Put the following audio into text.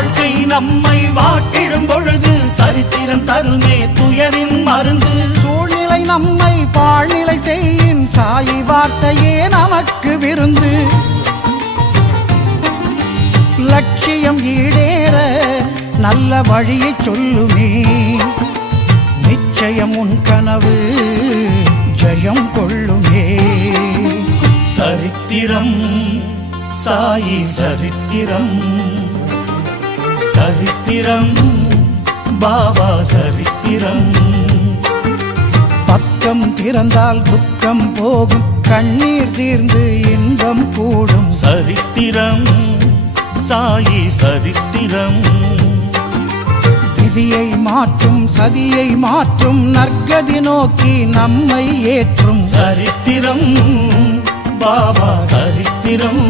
வாழ்க்கை நம்மை வாட்டிடும் பொழுது சரித்திரம் தருமே துயரின் மருந்து. சூழ்நிலை நம்மை பாழ்நிலை செய்யின் சாயி வார்த்தையே நமக்கு விருந்து. லட்சியம் ஈடேற நல்ல வழியை சொல்லுமே, நிச்சயம் உன் கனவு ஜெயம் கொள்ளுமே. சரித்திரம் சாயி சரித்திரம், சரித்திரம் பாபா சரித்திரம். பக்கம் திறந்தால் துக்கம் போகும், கண்ணீர் தீர்ந்து இன்பம் கூடும். சரித்திரம் சாயி சரித்திரம். விதியை மாற்றும் சதியை மாற்றும், நற்கதி நோக்கி நம்மை ஏற்றும். சரித்திரம் பாபா சரித்திரம்.